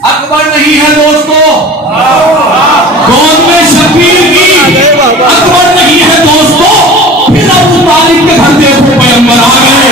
अकबर नहीं है दोस्तों, गोद में शबीर की अकबर नहीं है दोस्तों। फिर अबू तालिब के घर देखो पैगंबर आ गए।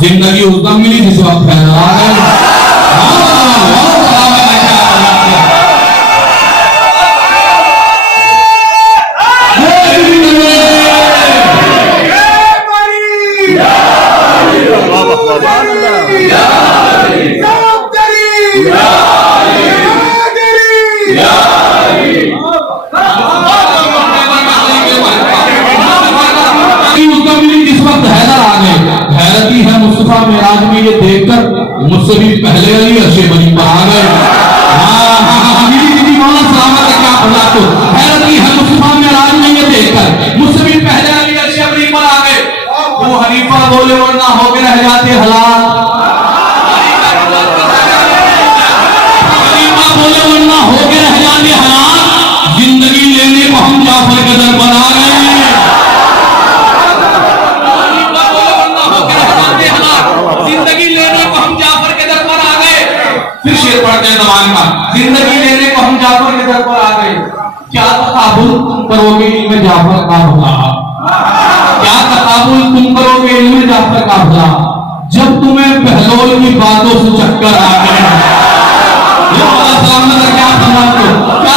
जिंदगी उस दम मिली जिस वक्त पैदा आ गए। मेराज में ये देखकर मुझसे भी पहले अली अर्शे बनी पर आ गए। मौला सलामत है क्या भला तो हैरती है मुस्तफा मेराज में ये देखकर मुझसे भी पहले अली अर्शे बनी पर आ गए। वो हनीफा बोले वरना हो के रह जाते हालात, हनीफा बोले वरना हो के रह जाते हालात। जिंदगी लेने को हम जाफर के दर पर आ गए। जिंदगी लेने को हम जाफर के दर पर आ गए। फिर शेर पढ़ते हैं ज़बान का, जिंदगी लेने को हम जाफर के दर पर आ गए। क्या तकाबुल तुम करोगे इल्म जाफर का भला, क्या तकाबुल तुम करोगे इल्म जाफर का भला, जब तुम्हें बहलोल की बातों से चक्कर आ गए। क्या भला तो क्या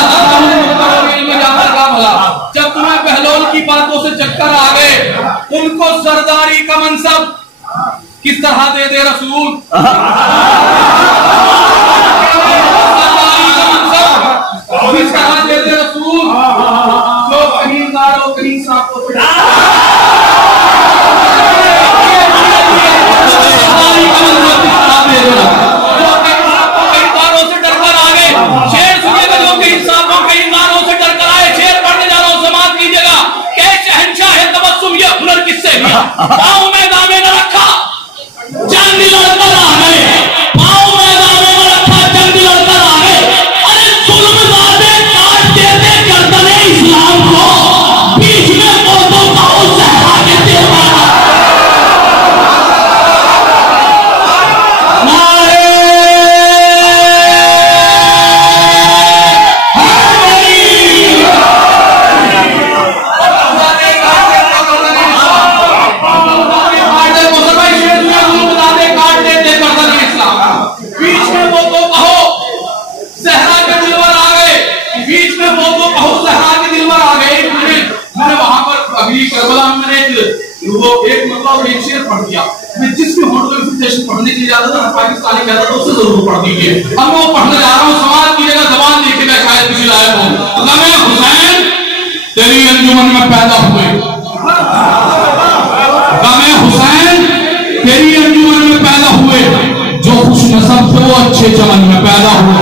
तकाबुल तुम करोगे इल्म जाफर का भला, जब तुम्हें बहलोल की बातों से चक्कर आ गए। उनको सरदारी का मनसब किस तरह दे दे रसूल, किस तरह दे दे रसूल, जो कहीं गारो कहीं सांपों से कहीं गारों से डरकर आ गए। शेर सुनिएगा, जो कहीं सांपों कहीं गारों से डरकर आए। शेर पढ़ने जा रहा हूं, समाज कीजिएगा। क्या शहंशाह है तबस्सुम, ये हुनर किससे मिला। पाँव में दामे न रखा जंग लड़कर आ गए, पाँव में दामे न रखा जंग लड़कर आ गए। अरे जुल्म ज़ादे काट देते गर्दने इस्लाम को, बीच में मौतों का उस सहरा के तेवारा। एक मतलब एक शेर पढ़ दिया। मैं जिस भी होटल में पढ़ने के लिए जाता था, पाकिस्तानी कहता था उससे जरूर पढ़ दीजिए। अब मैं वो पढ़ने जा रहा हूँ, समाज की जगह जबान देख के मैं शायद किसी लायक हूँ। गमे हुसैन तेरी अंजुमन में पैदा हुए, गमे हुसैन तेरी अंजुमन में पैदा हुए, जो खुश नसब थे वो अच्छे चमन में पैदा हुए।